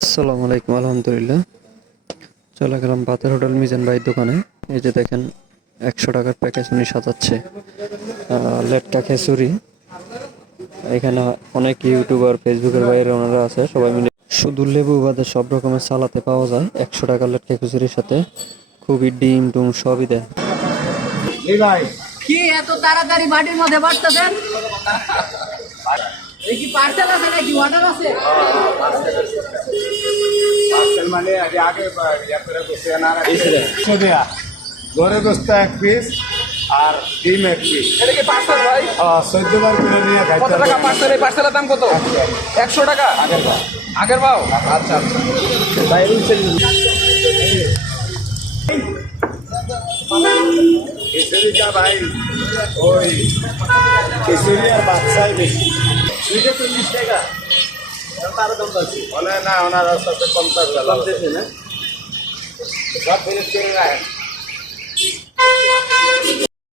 আসসালামু আলাইকুম। আলহামদুলিল্লাহ। চলে গেলাম বাতের হোটেল মিজান ভাইয়ের দোকানে। এই যে দেখেন 100 টাকার প্যাকেজ উনি সাজাচ্ছে লেটকা খিচুড়ি। এখানে অনেক ইউটিউবার ফেসবুকের বাইরে ওনারা আছে, সবাই মিলে শুধু লেবু বাদে সব রকমের সালাতে পাওয়া যায় 100 টাকার লেটকা খিচুড়ির সাথে। খুবই ডিম টুম সবই দেয়। এই ভাই কি এত তাড়াতাড়ি বাটির মধ্যে বাড়তেছেন? এই কি পার্সেল আছে নাকি অর্ডার আছে? পার্সেল মানে আগে আগে ইয়া করে বসে না দেয়া ঘরে গোস্ত এক পিস আর ডিম এক পিস। এটা কি পার্সেল ভাই? 14 বার করে নিয়ে কত খাইতে টাকা পার্সেল? এই পার্সেলের দাম কত? 100 টাকা আগের ভাও। আচ্ছা আচ্ছা ভাই খিচুড়িটা ভাই ওই খিচুড়ি আর বাচ্চাই বেশি। দুইটা 40 টাকা। তার দাম আছে বলে না ওনার সাথে 50 কম দিয়েছে না? সব ফিনিশ করে রাখেন।